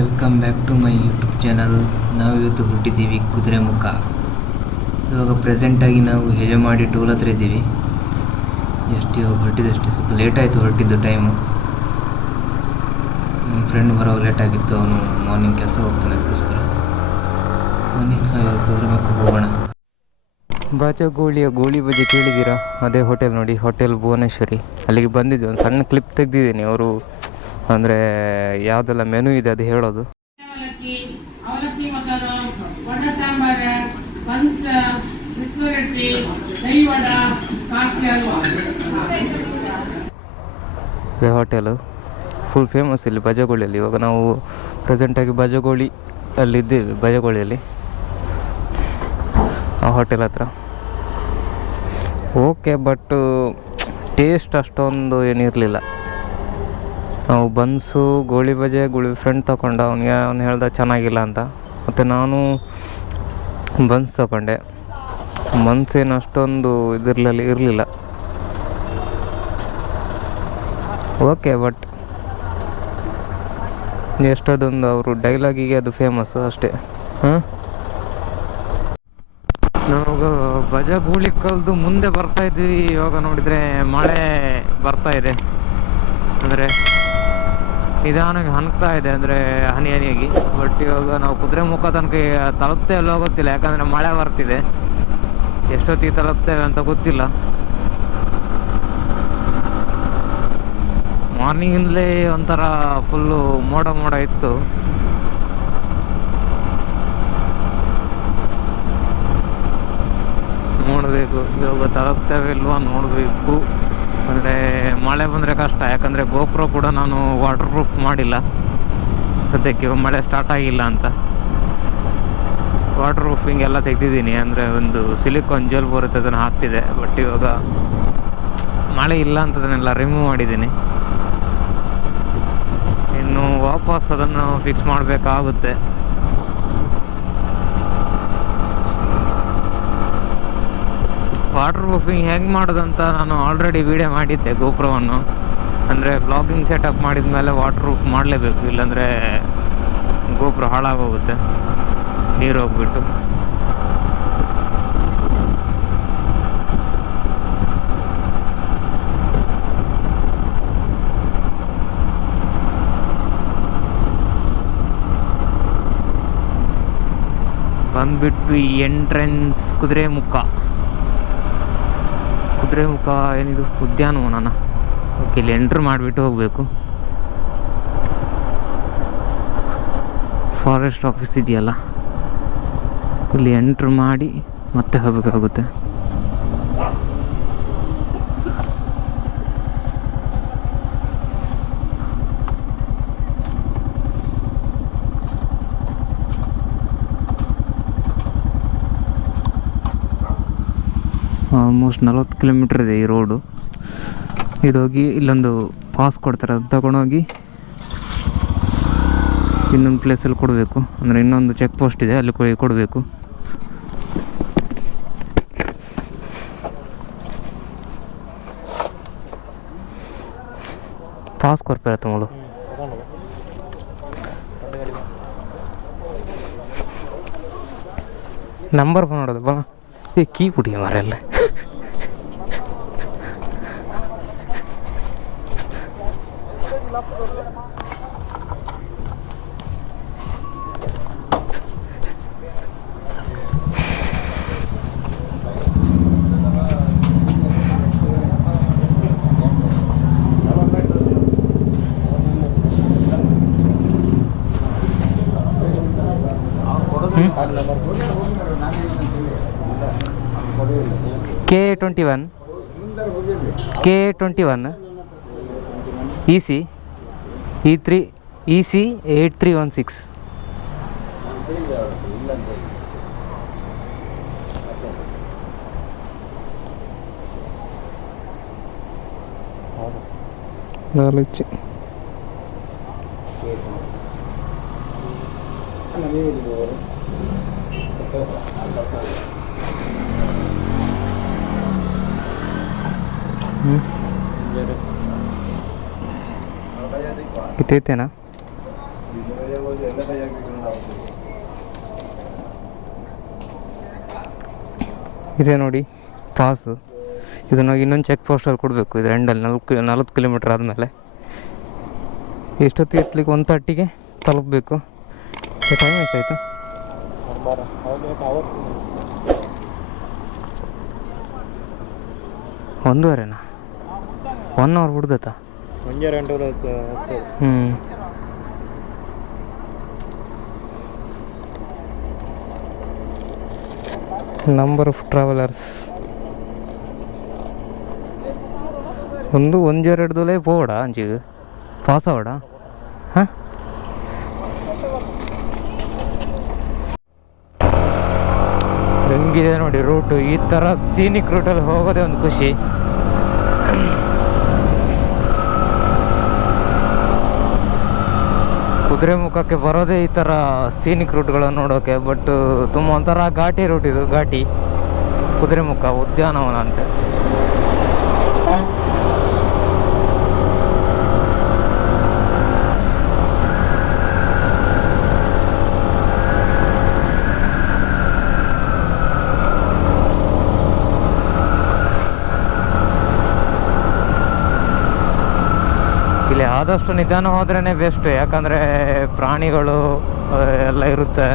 Welcome back to my YouTube channel. ನಾವು ಇವತ್ತು ಹೊರಟಿದ್ದೀವಿ ಕುದುರೆಮುಖ. ಇವಾಗ ಪ್ರೆಸೆಂಟಾಗಿ ನಾವು ಹೆಜಮಾಡಿ ಟೋಲ್ ಹತ್ರ ಇದ್ದೀವಿ. ಇವಾಗ ಹೊರಟಿದ್ದಷ್ಟೇ, ಸ್ವಲ್ಪ ಲೇಟ್ ಆಯಿತು ಹೊರಟಿದ್ದು ಟೈಮು. ನಮ್ಮ ಫ್ರೆಂಡ್ ಬರೋವಾಗ ಲೇಟ್ ಆಗಿತ್ತು, ಅವನು ಮಾರ್ನಿಂಗ್ ಕೆಲಸ ಹೋಗ್ತಾನೆ, ಅದಕ್ಕೋಸ್ಕರ ಬನ್ನಿ ಇವಾಗ ಕುದುರೆಮುಖಕ್ಕೆ ಹೋಗೋಣ. ಬಾಜಗೋಳಿಯ ಗೋಳಿ ಬಜೆ ಕೇಳಿದ್ದೀರಾ? ಅದೇ ಹೋಟೆಲ್ ನೋಡಿ, ಹೋಟೆಲ್ ಭುವನೇಶ್ವರಿ. ಅಲ್ಲಿಗೆ ಬಂದಿದ್ದೆ, ಒಂದು ಸಣ್ಣ ಕ್ಲಿಪ್ ತೆಗೆದಿದ್ದೀನಿ. ಅವರು ಅಂದರೆ ಯಾವುದೆಲ್ಲ ಮೆನು ಇದೆ ಅದು ಹೇಳೋದು. ಅವಲಕ್ಕಿ ಮೊಸರು, ವಡ ಸಾಂಬಾರ, ಬನ್ಸ್, ಬಿಸ್ಕು ರೊಟ್ಟಿ, dahi vada, Kashi halwa. Hotel full famous ಇಲ್ಲಿ ಬಾಜಗೋಳಿಯಲ್ಲಿ. ಇವಾಗ ನಾವು ಪ್ರೆಸೆಂಟಾಗಿ ಬಾಜಗೋಳಿ ಅಲ್ಲಿದ್ದೇವೆ, ಬಾಜಗೋಳಿಯಲ್ಲಿ ಆ ಹೋಟೆಲ್ ಹತ್ರ. ಓಕೆ, ಬಟ್ ಟೇಸ್ಟ್ ಅಷ್ಟೊಂದು ಏನಿರಲಿಲ್ಲ. ನಾವು ಬನ್ಸು, ಗೋಳಿ ಬಜೆ, ಫ್ರೆಂಡ್ ತೊಗೊಂಡ, ಅವನು ಹೇಳ್ದ ಚೆನ್ನಾಗಿಲ್ಲ ಅಂತ. ಮತ್ತು ನಾನು ಬನ್ಸ್ ತೊಗೊಂಡೆ. ಬನ್ಸ್ ಏನು ಅಷ್ಟೊಂದು ಇರಲಿಲ್ಲ. ಓಕೆ, ಬಟ್ ಎಷ್ಟೊಂದು ಅವರು ಡೈಲಾಗಿಗೆ ಅದು ಫೇಮಸ್ಸು ಅಷ್ಟೇ. ನಾವು ಬಾಜಗೋಳಿ ಕಲ್ದು ಮುಂದೆ ಬರ್ತಾಯಿದ್ವಿ. ಇವಾಗ ನೋಡಿದರೆ ಮಳೆ ಬರ್ತಾ ಇದೆ, ಅಂದರೆ ನಿಧಾನವಾಗಿ ಹನಗ್ತಾ ಇದೆ, ಅಂದರೆ ಹನಿಯಾಗಿ. ಬಟ್ ಇವಾಗ ನಾವು ಕುದುರೆಮುಖ ತನಕ ತಲುಪ್ತೇವಲ್ಲೋ ಗೊತ್ತಿಲ್ಲ, ಯಾಕಂದರೆ ಮಳೆ ಬರ್ತಿದೆ. ಎಷ್ಟೊತ್ತಿಗೆ ತಲುಪ್ತೇವೆ ಅಂತ ಗೊತ್ತಿಲ್ಲ. ಮಾರ್ನಿಂಗಿಂದಲೇ ಒಂಥರ ಫುಲ್ಲು ಮೋಡ ಇತ್ತು. ನೋಡಬೇಕು ಇವಾಗ ತಲುಪ್ತೇವೆ ಇಲ್ವಾ ನೋಡಬೇಕು. ಅಂದರೆ ಮಳೆ ಬಂದರೆ ಕಷ್ಟ, ಯಾಕಂದರೆ ಗೋಪ್ರೋ ಕೂಡ ನಾನು ವಾಟರ್ ಪ್ರೂಫ್ ಮಾಡಿಲ್ಲ ಸದ್ಯಕ್ಕೆ, ಮಳೆ ಸ್ಟಾರ್ಟ್ ಆಗಿಲ್ಲ ಅಂತ. ವಾಟರ್ ಪ್ರೂಫಿಂಗ್ ಎಲ್ಲ ತೆಗೆದಿದ್ದೀನಿ, ಅಂದರೆ ಒಂದು ಸಿಲಿಕಾನ್ ಜೆಲ್ ಬರುತ್ತೆ ಅದನ್ನು ಹಾಕ್ತಿದೆ. ಬಟ್ ಇವಾಗ ಮಳೆ ಇಲ್ಲ ಅಂತ ಅದನ್ನೆಲ್ಲ ರಿಮೂವ್ ಮಾಡಿದ್ದೀನಿ. ಇನ್ನು ವಾಪಸ್ ಅದನ್ನು ಫಿಕ್ಸ್ ಮಾಡಬೇಕಾಗುತ್ತೆ. ವಾಟರ್ ಪ್ರೂಫಿಂಗ್ ಹೆಂಗೆ ಮಾಡೋದಂತ ನಾನು ಆಲ್ರೆಡಿ ವಿಡಿಯೋ ಮಾಡಿದ್ದೆ ಗೋಪ್ರೋವನ್ನು. ಅಂದರೆ ಬ್ಲಾಗಿಂಗ್ ಸೆಟಪ್ ಮಾಡಿದ ಮೇಲೆ ವಾಟರ್ ಪ್ರೂಫ್ ಮಾಡಲೇಬೇಕು, ಇಲ್ಲಾಂದರೆ ಗೋಪ್ರೋ ಹಾಳಾಗೋಗುತ್ತೆ ನೀರು ಹೋಗ್ಬಿಟ್ಟು. ಬಂದ್ಬಿಟ್ಟು ಎಂಟ್ರೆನ್ಸ್ ಕುದುರೆಮುಖ ಏನಿದು ಉದ್ಯಾನವನ. ಓಕೆ, ಇಲ್ಲಿ ಎಂಟ್ರ್ ಮಾಡಿಬಿಟ್ಟು ಹೋಗಬೇಕು. ಫಾರೆಸ್ಟ್ ಆಫೀಸ್ ಇದೆಯಲ್ಲ, ಇಲ್ಲಿ ಎಂಟ್ರ್ ಮಾಡಿ ಮತ್ತೆ ಹೋಗಬೇಕಾಗುತ್ತೆ. ಆಲ್ಮೋಸ್ಟ್ 40 ಕಿಲೋಮೀಟ್ರ್ ಇದೆ ಈ ರೋಡು. ಇದೋಗಿ ಇಲ್ಲೊಂದು ಪಾಸ್ ಕೊಡ್ತಾರೆ, ಅದು ತಗೊಂಡೋಗಿ ಇನ್ನೊಂದು ಪ್ಲೇಸಲ್ಲಿ ಕೊಡಬೇಕು. ಅಂದರೆ ಇನ್ನೊಂದು ಚೆಕ್ ಪೋಸ್ಟ್ ಇದೆ, ಅಲ್ಲಿ ಕೊಡಬೇಕು. ಪಾಸ್ ಕೊಡ್ತಾರೆ ತಗೊಳ್ಳು. ನಂಬರ್ ನೋಡೋದು ಬಾ, ಕೀ ಪುಡಿಯ ಮಾರೆಲ್ಲ. K21 EC E3 EC 8316. ನಾಲ್ಕು ಇತ್ತೈತೇನಾ? ಇದೆ ನೋಡಿ ಪಾಸು. ಇದನ್ನು ಇನ್ನೊಂದು ಚೆಕ್ ಪೋಸ್ಟಲ್ಲಿ ಕೊಡಬೇಕು. ಇದು ಎಂಡಲ್ಲಿ 40 ಕಿಲೋಮೀಟ್ರ್ ಆದಮೇಲೆ. ಎಷ್ಟೊತ್ತಿಗೆ ಎತ್ತಲಿಕ್ಕೆ 1:30ಗೆ ತಲುಪಬೇಕು. ಟೈಮ್ ಎಷ್ಟಾಯಿತು? 1:30ನಾ? 1 ಅವರ್ ಬಿಡ್ದತ್ತಾ? ನಂಬರ್ ಆಫ್ ಟ್ರಾವೆಲರ್ಸ್ 1:02 പോടാ അഞ്ച് പാസ്സാവടാ. ಹೆಂಗಿದೆ ನೋಡಿ ರೂಟು. ಈ ಥರ ಸೀನಿಕ್ ರೂಟಲ್ಲಿ ಹೋಗೋದೇ ಒಂದು ಖುಷಿ. ಕುದುರೆಮುಖಕ್ಕೆ ಬರೋದೇ ಈ ಥರ ಸೀನಿಕ್ ರೂಟ್ಗಳನ್ನು ನೋಡೋಕೆ. ಬಟ್ ತುಂಬ ಒಂಥರ ಘಾಟಿ ರೂಟ್ ಇದು. ಘಾಟಿ ಕುದುರೆಮುಖ ಉದ್ಯಾನವನ ಅಂತೆ. ಇಲ್ಲಿ ಆದಷ್ಟು ನಿಧಾನ ಹೋದ್ರೇ ಬೆಸ್ಟ್. ಯಾಕಂದರೆ ಪ್ರಾಣಿಗಳು ಎಲ್ಲ ಇರುತ್ತೆ.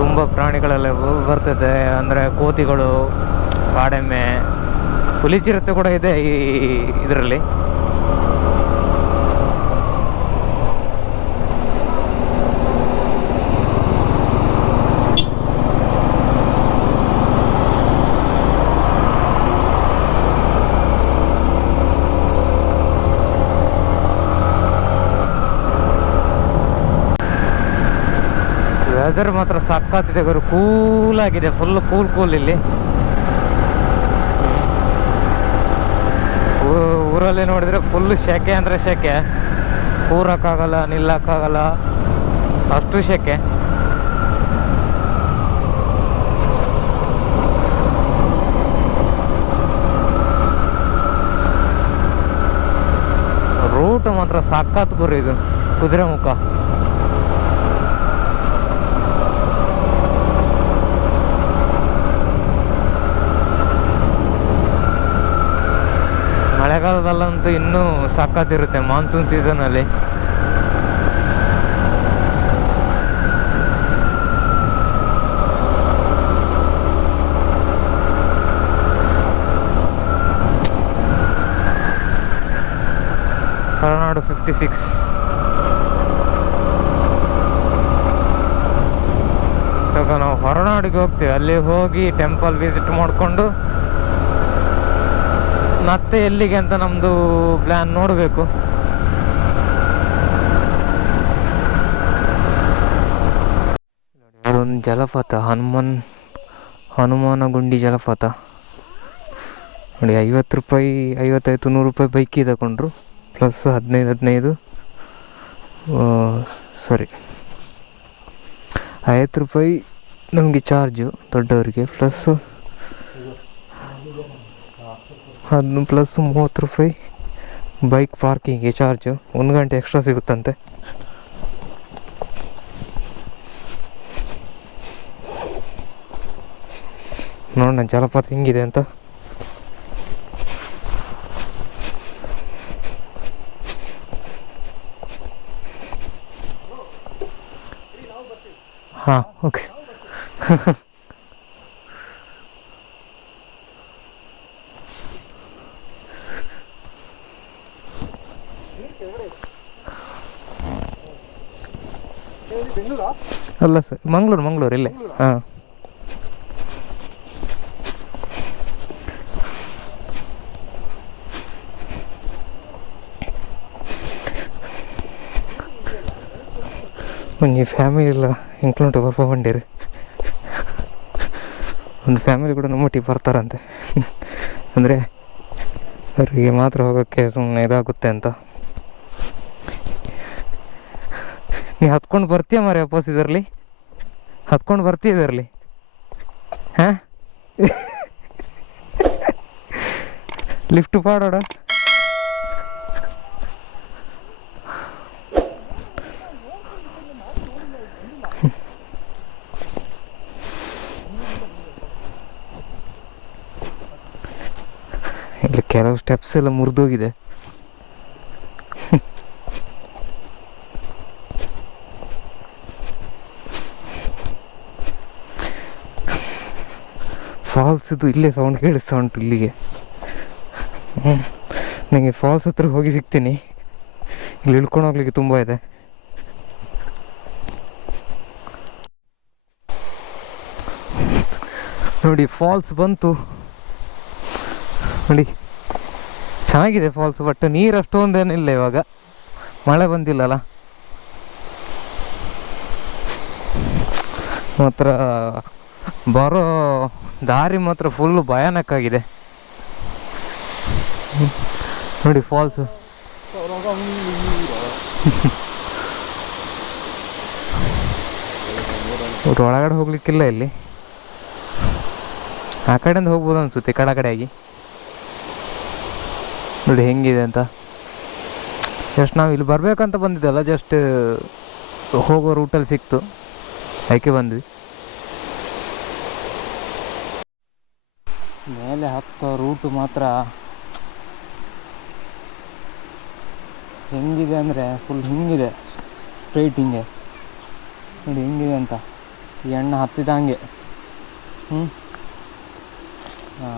ತುಂಬ ಪ್ರಾಣಿಗಳೆಲ್ಲ ಬರ್ತದೆ. ಅಂದರೆ ಕೋತಿಗಳು, ಕಾಡೆಮ್ಮೆ, ಹುಲಿ ಚಿರತೆ ಕೂಡ ಇದೆ ಈ ಇದರಲ್ಲಿ. ವೆದರ್ ಮಾತ್ರ ಸಕ್ಕತ್ತಿದೆ ಗುರು. ಕೂಲಾಗಿದೆ, ಫುಲ್ ಕೂಲ್ ಇಲ್ಲಿ. ಊರಲ್ಲಿ ನೋಡಿದರೆ ಫುಲ್ ಸೆಕೆ ಅಂದರೆ ಸೆಕೆ. ಕೂರಕ್ಕಾಗಲ್ಲ, ನಿಲ್ಲಕ್ಕಾಗಲ್ಲ, ಅಷ್ಟು ಸೆಕೆ. ರೂಟ್ ಮಾತ್ರ ಸಕ್ಕತ್ ಗುರು ಇದು ಕುದುರೆಮುಖ. ಮಳೆಗಾಲದಲ್ಲಂತೂ ಇನ್ನೂ ಸಕ್ಕತ್ತಿರುತ್ತೆ, ಮಾನ್ಸೂನ್ ಸೀಸನಲ್ಲಿ. ಹೊರನಾಡು 56. ಇವಾಗ ನಾವು ಹೊರನಾಡಿಗೆ ಹೋಗ್ತೀವಿ. ಅಲ್ಲಿ ಹೋಗಿ ಟೆಂಪಲ್ ವಿಸಿಟ್ ಮಾಡಿಕೊಂಡು ಮತ್ತೆ ಎಲ್ಲಿಗೆ ಅಂತ ನಮ್ಮದು ಪ್ಲ್ಯಾನ್ ನೋಡಬೇಕು. ಅದೊಂದು ಜಲಪಾತ, ಹನುಮಾನಗುಂಡಿ ಜಲಪಾತ ನೋಡಿ. 50 ರೂಪಾಯಿ, 55, 100 ರೂಪಾಯಿ ಬೈಕಿಗೆ ತಗೊಂಡ್ರು. ಪ್ಲಸ್ 15 ಸಾರಿ 50 ರೂಪಾಯಿ ನಮಗೆ ಚಾರ್ಜು ದೊಡ್ಡವರಿಗೆ. ಪ್ಲಸ್ 30 ರೂಪಾಯಿ ಬೈಕ್ ಪಾರ್ಕಿಂಗ್ಗೆ ಚಾರ್ಜು. 1 ಗಂಟೆ ಎಕ್ಸ್ಟ್ರಾ ಸಿಗುತ್ತಂತೆ. ನೋಡೋಣ ಜಲಪಾತ ಹೆಂಗಿದೆ ಅಂತ. ಹಾಂ ಓಕೆ. ಅಲ್ಲ ಸರ್, ಮಂಗಳೂರು ಇಲ್ಲೇ. ಹಾಂ ಒಂಜಿ ಫ್ಯಾಮಿಲಿ ಎಲ್ಲ ಇಂಕ್ಲೂಡ್ ಬರ್ಕೊಂಡೀರಿ. ಒಂದು ಫ್ಯಾಮಿಲಿ ಕೂಡ ನಮ್ಮೊಟ್ಟಿಗೆ ಬರ್ತಾರಂತೆ. ಅಂದರೆ ಅವರಿಗೆ ಮಾತ್ರ ಹೋಗೋಕ್ಕೆ ಸುಮ್ಮನೆ ಇದಾಗುತ್ತೆ ಅಂತ. ನೀ ಹತ್ಕೊಂಡು ಬರ್ತೀಯ ಮಾರೆ ವಾಪಸ್ ಇದರಲ್ಲಿ? ಹತ್ಕೊಂಡು ಬರ್ತೀಯ ಇದರಲ್ಲಿ? ಹಾಂ ಲಿಫ್ಟ್ ಪಾಡೋಡ. ಕೆಲವು ಸ್ಟೆಪ್ಸ್ ಎಲ್ಲ ಮುರಿದೋಗಿದೆ. ಫಾಲ್ಸ್ ಇದು ಇಲ್ಲೇ ಸೌಂಡ್ ಕೇಳಿಸ್ತಾ ಉಂಟು ಇಲ್ಲಿಗೆ. ನನಗೆ ಫಾಲ್ಸ್ ಹತ್ರ ಹೋಗಿ ಸಿಗ್ತೀನಿ. ಇಲ್ಲಿ ಇಳ್ಕೊಂಡು ಹೋಗ್ಲಿಕ್ಕೆ ತುಂಬ ಇದೆ. ನೋಡಿ ಫಾಲ್ಸ್ ಬಂತು ನೋಡಿ, ಚೆನ್ನಾಗಿದೆ ಫಾಲ್ಸ್. ಬಟ್ ನೀರು ಅಷ್ಟೊಂದೇನಿಲ್ಲ ಇವಾಗ, ಮಳೆ ಬಂದಿಲ್ಲಲ್ಲ. ಮಾತ್ರ ಬರೋ ದಾರಿ ಮಾತ್ರ ಫುಲ್ಲು ಭಯಾನಕ ಆಗಿದೆ ನೋಡಿ ಫಾಲ್ಸ್. ಒಳಗಡೆ ಹೋಗ್ಲಿಕ್ಕಿಲ್ಲ ಇಲ್ಲಿ, ಆ ಕಡೆಯಿಂದ ಹೋಗ್ಬೋದು ಅನ್ಸುತ್ತೆ ಕಡೆ ಆಗಿ. ನೋಡಿ ಹೆಂಗಿದೆ ಅಂತ. ಜಸ್ಟ್ ನಾವು ಇಲ್ಲಿ ಬರ್ಬೇಕಂತ ಬಂದಿದ್ದಲ್ಲ, ಜಸ್ಟ್ ಹೋಗೋ ರೂಟಲ್ಲಿ ಸಿಕ್ತು, ಅದಕ್ಕೆ ಬಂದ್ವಿ. ಮೇಲೆ ಹತ್ತೋ ರೂಟು ಮಾತ್ರ ಹೆಂಗಿದೆ ಅಂದರೆ ಫುಲ್ ಹಿಂಗಿದೆ, ಸ್ಟ್ರೈಟ್ ಹಿಂಗೆ ನೋಡಿ ಹೆಂಗಿದೆ ಅಂತ. ಈ ಎಣ್ಣೆ ಹತ್ತಿದಂಗೆ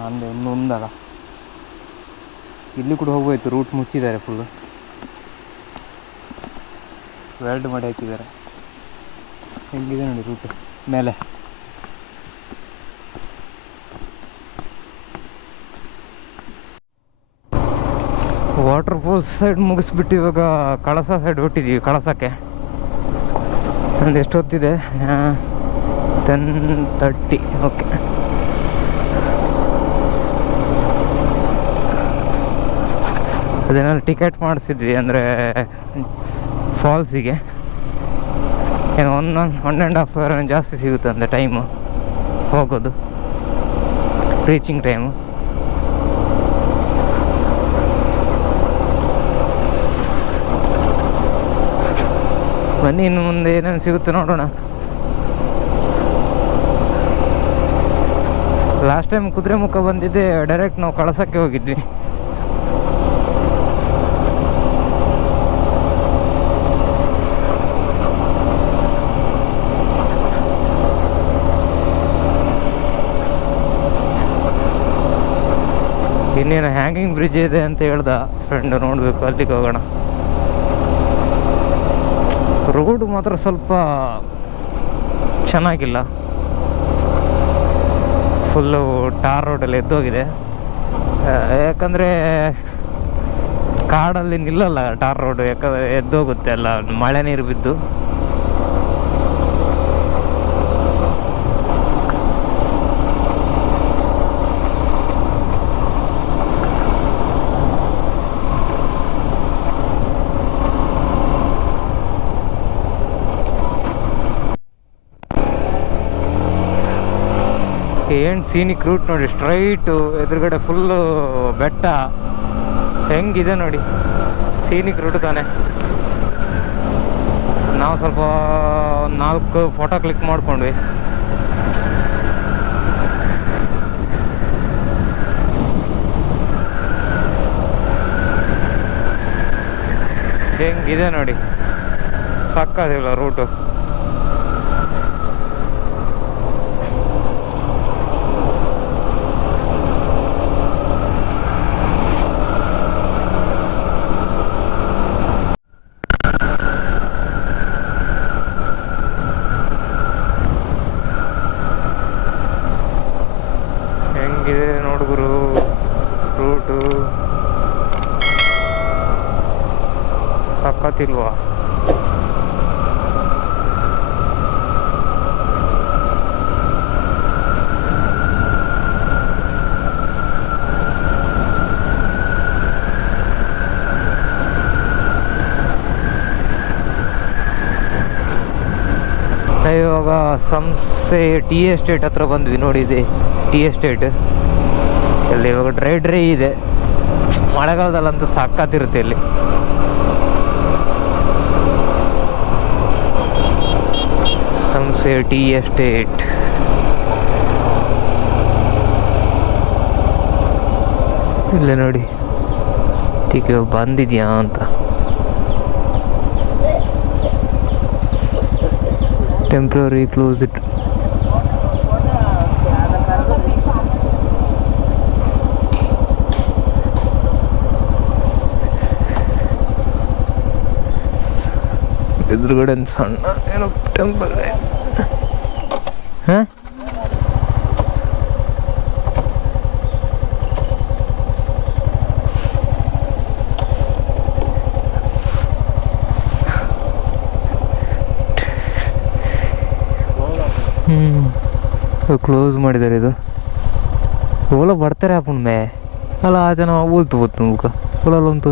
ಅಂದೆ ಇನ್ನು ಒಂದಲ್ಲ, ಇಲ್ಲಿ ಕೂಡ ಹೋಗೋಯ್ತು. ರೂಟ್ ಮುಚ್ಚಿದ್ದಾರೆ ಫುಲ್ಲು, ವೆಲ್ಡ್ ಮಾಡಿ ಹಾಕಿದ್ದಾರೆ. ಹೆಂಗಿದೆ ನೋಡಿ ರೂಟ್ ಮೇಲೆ. ವಾಟರ್ ಫಾಲ್ಸ್ ಸೈಡ್ ಮುಗಿಸ್ಬಿಟ್ಟು ಇವಾಗ ಕಳಸ ಸೈಡ್ ಬಿಟ್ಟಿದ್ದೀವಿ. ಕಳಸಕ್ಕೆ ಒಂದು ಎಷ್ಟೊತ್ತಿದೆ, 10:30. ಓಕೆ, ಅದೇನಲ್ಲಿ ಟಿಕೆಟ್ ಮಾಡಿಸಿದ್ವಿ ಅಂದರೆ ಫಾಲ್ಸಿಗೆ. ಏನು 1.5 ಅವರ್ ಜಾಸ್ತಿ ಸಿಗುತ್ತೆ ಅಂದರೆ ಟೈಮು ಹೋಗೋದು, ರೀಚಿಂಗ್ ಟೈಮು. ಬನ್ನಿ ಇನ್ನು ಮುಂದೆ ಏನೇನು ಸಿಗುತ್ತೆ ನೋಡೋಣ. ಲಾಸ್ಟ್ ಟೈಮ್ ಕುದುರೆಮುಖ ಬಂದಿದ್ದೆ, ಡೈರೆಕ್ಟ್ ನಾವು ಕಳಸಕ್ಕೆ ಹೋಗಿದ್ವಿ. ಇನ್ನೇನು ಹ್ಯಾಂಗಿಂಗ್ ಬ್ರಿಡ್ಜ್ ಇದೆ ಅಂತ ಹೇಳ್ದ ಫ್ರೆಂಡ್, ನೋಡಬೇಕು, ಅಲ್ಲಿಗೆ ಹೋಗೋಣ. ರೋಡು ಮಾತ್ರ ಸ್ವಲ್ಪ ಚೆನ್ನಾಗಿಲ್ಲ, ಫುಲ್ಲು ಟಾರ್ ರೋಡಲ್ಲಿ ಎದ್ದೋಗಿದೆ. ಯಾಕಂದರೆ ಕಾಡಲ್ಲಿ ನಿಲ್ಲಲ್ಲ ಟಾರ್ ರೋಡು, ಯಾಕಂದರೆ ಎದ್ದೋಗುತ್ತೆ ಎಲ್ಲ ಮಳೆ ನೀರು ಬಿದ್ದು. ಏನು ಸೀನಿಕ್ ರೂಟ್ ನೋಡಿ, ಸ್ಟ್ರೈಟು ಎದುರುಗಡೆ ಫುಲ್ಲು ಬೆಟ್ಟ, ಹೆಂಗಿದೆ ನೋಡಿ. ಸೀನಿಕ್ ರೂಟ್ ತಾನೆ. ನಾವು ಸ್ವಲ್ಪ 4 ಫೋಟೋ ಕ್ಲಿಕ್ ಮಾಡ್ಕೊಂಡ್ವಿ. ಹೆಂಗಿದೆ ನೋಡಿ, ಸಕ್ಕದಿಲ್ಲ ರೂಟು. ಹೆಂಗಿದೆ ನೋಡುಗರು ರೂಟು, ಸಕ್ಕತ್ತಿಲ್ವಾ? ಇವಾಗ ಸಂಸ್ಥೆ ಟೀ ಎಸ್ಟೇಟ್ ಹತ್ರ ಬಂದ್ವಿ. ನೋಡಿದೆ ಟೀ ಎಸ್ಟೇಟ್ ಇಲ್ಲಿ ಇವಾಗ ಡ್ರೈ ಇದೆ. ಮಳೆಗಾಲದಲ್ಲಂತೂ ಸಾಕಾತಿರುತ್ತೆ ಇಲ್ಲಿ. ಸಂಸ್ಥೆ ಟೀ ಎಸ್ಟೇಟ್ ಇಲ್ಲೇ ನೋಡಿ ಟಿಕೆ ಬಂದಿದ್ಯಾ ಅಂತ. Temporary close it. ಎದುರುಗಡೆ ಒಂದು ಸಣ್ಣ ಏನೋ ಟೆಂಪಲ್. ಹಾಂ ಕ್ಲೋಸ್ ಮಾಡಿದ್ದಾರೆ. ಇದು ಓಲಾ ಬರ್ತಾರೆ ಅಪ್ಪನ ಮೇ ಅಲ್ಲ ಆ ಜನ ಓಲ್ತು ಹೋತು ಮುಖ ಓಲಲ್ಲ ಅಂತ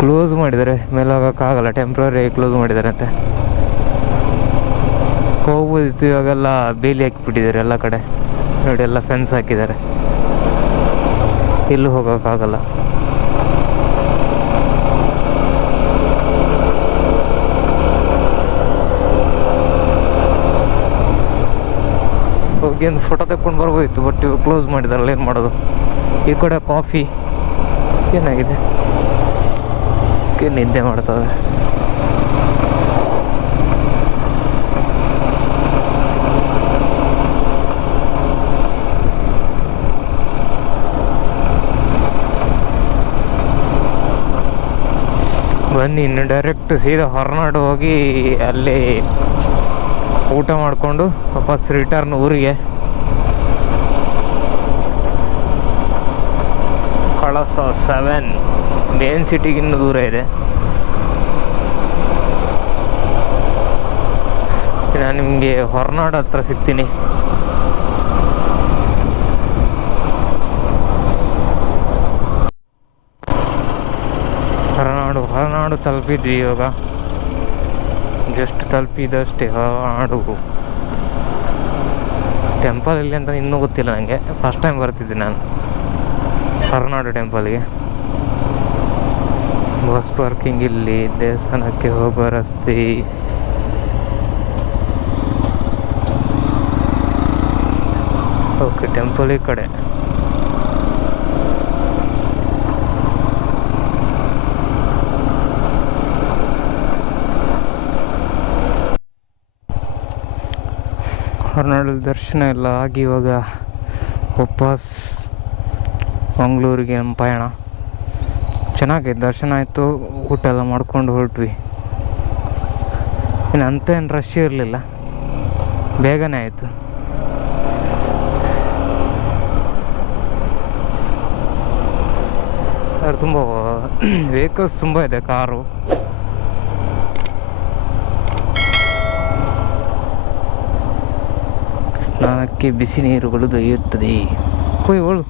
ಕ್ಲೋಸ್ ಮಾಡಿದ್ದಾರೆ. ಮೇಲೆ ಹೋಗೋಕ್ಕಾಗಲ್ಲ, ಟೆಂಪ್ರರಿ ಕ್ಲೋಸ್ ಮಾಡಿದ್ದಾರೆ ಅಂತೆ. ಹೋಗ್ಬೋದಿತ್ತು, ಇವಾಗೆಲ್ಲ ಬೇಲಿ ಹಾಕಿಬಿಟ್ಟಿದ್ದಾರೆ ಎಲ್ಲ ಕಡೆ ನೋಡಿ, ಎಲ್ಲ ಫೆನ್ಸ್ ಹಾಕಿದ್ದಾರೆ, ಎಲ್ಲೂ ಹೋಗೋಕ್ಕಾಗಲ್ಲ. ಹೋಗಿ ಒಂದು ಫೋಟೋ ತೆಕ್ಕೊಂಡು ಬರ್ಬೋದಿತ್ತು, ಬಟ್ ಇವಾಗ ಕ್ಲೋಸ್ ಮಾಡಿದಾರಲ್ಲ, ಏನು ಮಾಡೋದು. ಈ ಕಡೆ ಕಾಫಿ ಏನಾಗಿದೆ, ನಿದ್ದೆ ಮಾಡ್ತವೆ. ಬನ್ನಿ ಇನ್ನು ಡೈರೆಕ್ಟ್ ಸೀದಾ ಹೊರನಾಡು ಹೋಗಿ ಅಲ್ಲಿ ಊಟ ಮಾಡಿಕೊಂಡು ವಾಪಸ್ ರಿಟರ್ನ್ ಊರಿಗೆ. ಕಳಸ 7 ಮೇನ್ ಸಿಟಿಗೆ ಇನ್ನೂ ದೂರ ಇದೆ. ನಾನು ನಿಮಗೆ ಹೊರನಾಡು ಹತ್ರ ಸಿಗ್ತೀನಿ. ಹೊರನಾಡು ತಲುಪಿದ್ವಿ ಇವಾಗ, ಜಸ್ಟ್ ತಲುಪಿದಷ್ಟೇ. ಹೊರನಾಡು ಟೆಂಪಲ್ ಇಲ್ಲಿ ಅಂತ ಇನ್ನೂ ಗೊತ್ತಿಲ್ಲ ನನಗೆ, ಫಸ್ಟ್ ಟೈಮ್ ಬರ್ತಿದ್ದೆ ನಾನು ಹೊರನಾಡು ಟೆಂಪಲ್ಗೆ. ಬಸ್ ಪಾರ್ಕಿಂಗ್ ಇಲ್ಲಿ, ದೇವಸ್ಥಾನಕ್ಕೆ ಹೋಗೋ ರಸ್ತೆ. ಓಕೆ, ಟೆಂಪಲ್ ಈ ಕಡೆ. ಹೊರನಾಡು ದರ್ಶನ ಎಲ್ಲ ಆಗಿ ಇವಾಗ ವಾಪಸ್ ಮಂಗಳೂರಿಗೆ ನಮ್ಮ ಪಯಣ. ಚೆನ್ನಾಗಿದೆ, ದರ್ಶನ ಆಯಿತು, ಊಟ ಎಲ್ಲ ಮಾಡ್ಕೊಂಡು ಹೊರಟ್ವಿ. ಇನ್ನು ಅಂಥ ಏನು ರಶ್ ಇರಲಿಲ್ಲ, ಬೇಗನೆ ಆಯಿತು. ಅದು ತುಂಬ ವೆಹಿಕಲ್ಸ್ ತುಂಬ ಇದೆ, ಕಾರು. ಸ್ನಾನಕ್ಕೆ ಬಿಸಿ ನೀರುಗಳು ದೊರೆಯುತ್ತದೆ. ಒಳು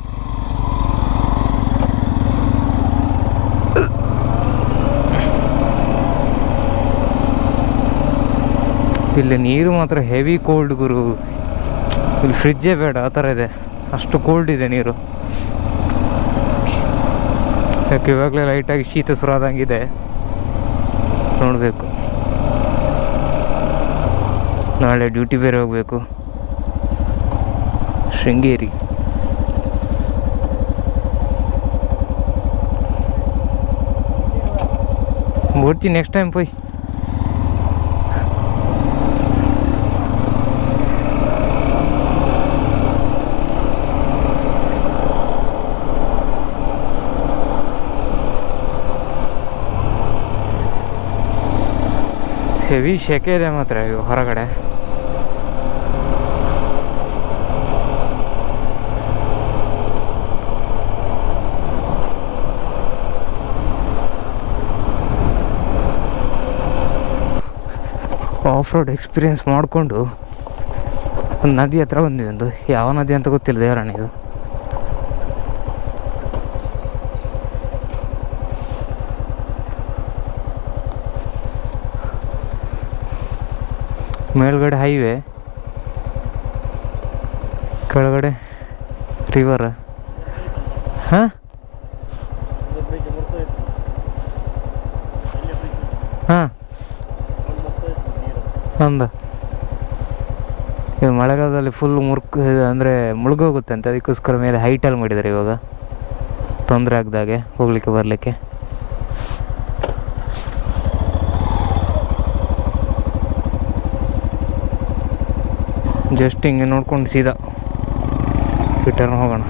ಇಲ್ಲಿ ನೀರು ಮಾತ್ರ ಹೆವಿ ಕೋಲ್ಡ್ ಗುರು, ಇಲ್ಲಿ ಫ್ರಿಜ್ಜೇ ಬೇಡ ಆ ಥರ ಇದೆ, ಅಷ್ಟು ಕೋಲ್ಡ್ ಇದೆ ನೀರು. ಯಾಕೆ ಇವಾಗಲೇ ಲೈಟಾಗಿ ಶೀತ ಸುರಾದಂಗಿದೆ, ನೋಡಬೇಕು. ನಾಳೆ ಡ್ಯೂಟಿ ಬೇರೆ ಹೋಗಬೇಕು, ಶೃಂಗೇರಿ. ಬರ್ತೀನಿ ನೆಕ್ಸ್ಟ್ ಟೈಮ್ ಪೋಯ್. ಹೆವಿ ಶೆಕೆ ಇದೆ ಮಾತ್ರ ಹೊರಗಡೆ. ಆಫ್ ರೋಡ್ ಎಕ್ಸ್ಪೀರಿಯೆನ್ಸ್ ಮಾಡಿಕೊಂಡು ಒಂದು ನದಿ ಹತ್ರ ಬಂದ್ವಿ. ಒಂದು ಯಾವ ನದಿ ಅಂತ ಗೊತ್ತಿಲ್ಲ, ದೇವರಾಣಿದು. ಮೇಲ್ಗಡೆ ಹೈವೇ, ಕೆಳಗಡೆ ರಿವರ್. ಹಾಂ ಹಾಂ ಒಂದು ಇದು ಮಳೆಗಾಲದಲ್ಲಿ ಫುಲ್ ಅಂದರೆ ಮುಳುಗೋಗುತ್ತೆ ಅಂತ, ಅದಕ್ಕೋಸ್ಕರ ಮೇಲೆ ಹೈಟಲ್ಲಿ ಮಾಡಿದ್ದಾರೆ ಇವಾಗ, ತೊಂದರೆ ಆಗದಾಗೆ ಹೋಗ್ಲಿಕ್ಕೆ ಬರಲಿಕ್ಕೆ. ಜಸ್ಟ್ ಹಿಂಗೆ ನೋಡ್ಕೊಂಡು ಸೀದಾ ರಿಟರ್ನ್ ಹೋಗೋಣ.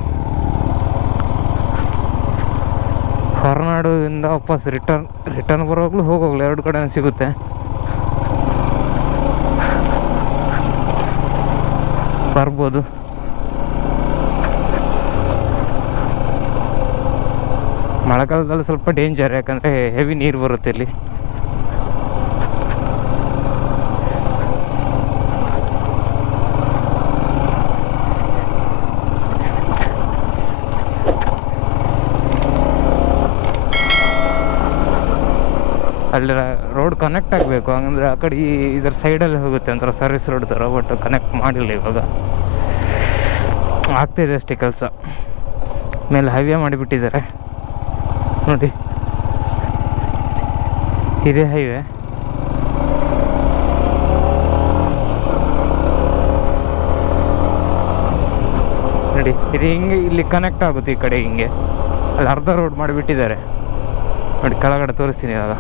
ಹೊರನಾಡಿಂದ ವಾಪಸ್ ರಿಟರ್ನ್ ಬರೋವಾಗಲೂ ಹೋಗೋಗ್ಲು 2 ಕಡೆ ಸಿಗುತ್ತೆ. ಬರ್ಬೋದು. ಮಳೆಗಾಲದಲ್ಲಿ ಸ್ವಲ್ಪ ಡೇಂಜರ್, ಯಾಕಂದರೆ ಹೆವಿ ನೀರು ಬರುತ್ತೆ ಇಲ್ಲಿ. ಅಲ್ಲಿ ರೋಡ್ ಕನೆಕ್ಟ್ ಆಗಬೇಕು, ಹಂಗಂದ್ರೆ ಆ ಕಡೆ ಇದರ ಸೈಡಲ್ಲಿ ಹೋಗುತ್ತೆ ಒಂಥರ ಸರ್ವಿಸ್ ರೋಡ್ ಥರ, ಬಟ್ ಕನೆಕ್ಟ್ ಮಾಡಿಲ್ಲ ಇವಾಗ. ಆಗ್ತಾಯಿದೆ ಅಷ್ಟೇ ಕೆಲಸ. ಮೇಲೆ ಹೈವೇ ಮಾಡಿಬಿಟ್ಟಿದ್ದಾರೆ ನೋಡಿ, ಇದೇ ಹೈವೇ. ನೋಡಿ ಇದು ಹಿಂಗೆ ಇಲ್ಲಿ ಕನೆಕ್ಟ್ ಆಗುತ್ತೆ ಈ ಕಡೆ, ಹಿಂಗೆ ಅಲ್ಲಿ ಅರ್ಧ ರೋಡ್ ಮಾಡಿಬಿಟ್ಟಿದ್ದಾರೆ ನೋಡಿ. ಕೆಳಗಡೆ ತೋರಿಸ್ತೀನಿ ಇವಾಗ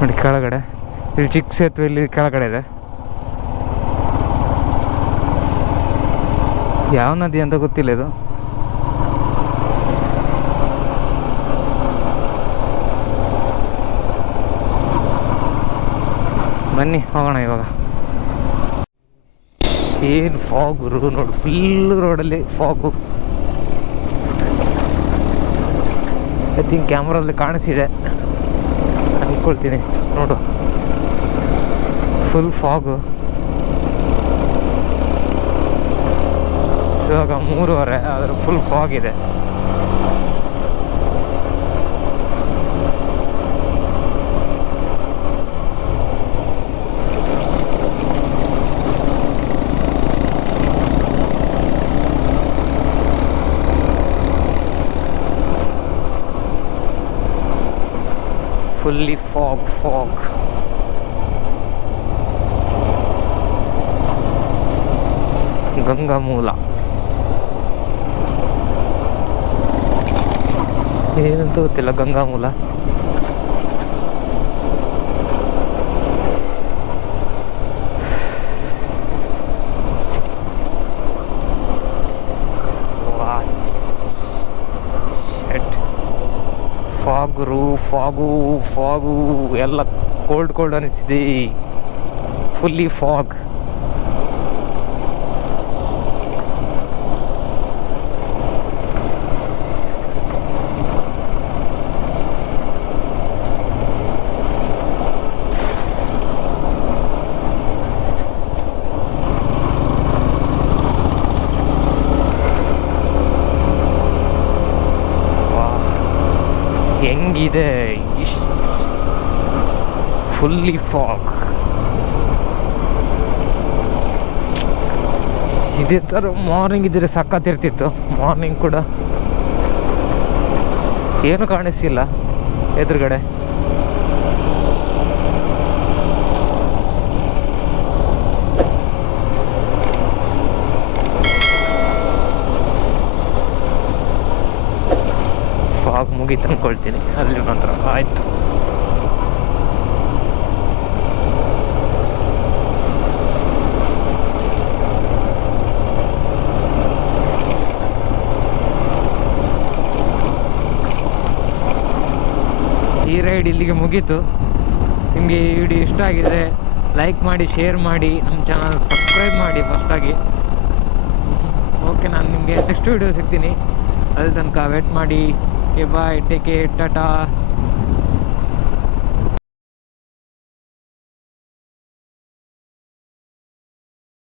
ನೋಡಿ, ಕೆಳಗಡೆ ಇಲ್ಲಿ ಚಿಕ್ಕ ಸೇತುವೆ ಇಲ್ಲಿ ಕೆಳಗಡೆ ಇದೆ. ಯಾವ ನದಿ ಅಂತ ಗೊತ್ತಿಲ್ಲ ಇದು. ಬನ್ನಿ ಹೋಗೋಣ ಇವಾಗ. ಏನು ಫಾಗು ನೋಡಿ, ಫುಲ್ ರೋಡಲ್ಲಿ ಫಾಗು. ಐ ಥಿಂಕ್ ಕ್ಯಾಮ್ರಲ್ಲಿ ಕಾಣಿಸಿದೆ ಅಂದ್ಕೊಳ್ತೀನಿ. ನೋಡು, ಫುಲ್ ಫಾಗು. ಇವಾಗ 3:30 ಆದರೆ ಫುಲ್ ಫಾಗ್ ಇದೆ. fully fog. ಗಂಗಾಮೂಲ ಏನಂತ ಗೊತ್ತಿಲ್ಲ. ಗಂಗಾಮೂಲ ಫಾಗು ಎಲ್ಲ ಕೋಲ್ಡ್ ಅನಿಸಿದೆ. Fully fog. ಹೆಂಗಿದೆ ಫುಲ್ಲಿ ಫಾಗ್. ಇದೇ ಥರ ಮಾರ್ನಿಂಗ್ ಇದ್ರೆ ಸಖತ್ತಿರ್ತಿತ್ತು. ಮಾರ್ನಿಂಗ್ ಕೂಡ ಏನು ಕಾಣಿಸಿಲ್ಲ ಎದುರುಗಡೆ. ಫಾಗ್ ಮುಗೀತು ಅಂದ್ಕೊಳ್ತೀನಿ ಅಲ್ಲಿ ಮಾತ್ರ. ಆಯಿತು, ಈ ರೈಡ್ ಇಲ್ಲಿಗೆ ಮುಗೀತು. ನಿಮಗೆ ಈ ವಿಡಿಯೋ ಇಷ್ಟ ಆಗಿದ್ರೆ ಲೈಕ್ ಮಾಡಿ, ಶೇರ್ ಮಾಡಿ, ನಮ್ಮ ಚಾನಲ್ ಸಬ್ಸ್ಕ್ರೈಬ್ ಮಾಡಿ ಫಸ್ಟಾಗಿ. ಓಕೆ, ನಾನು ನಿಮಗೆ ನೆಕ್ಸ್ಟ್ ವಿಡಿಯೋ ಸಿಗ್ತೀನಿ. ಅಲ್ಲಿ ತನಕ ವೇಟ್ ಮಾಡಿ. ಬಾಯ್, ಟೇಕ್ ಕೇರ್, ಟಾಟಾ.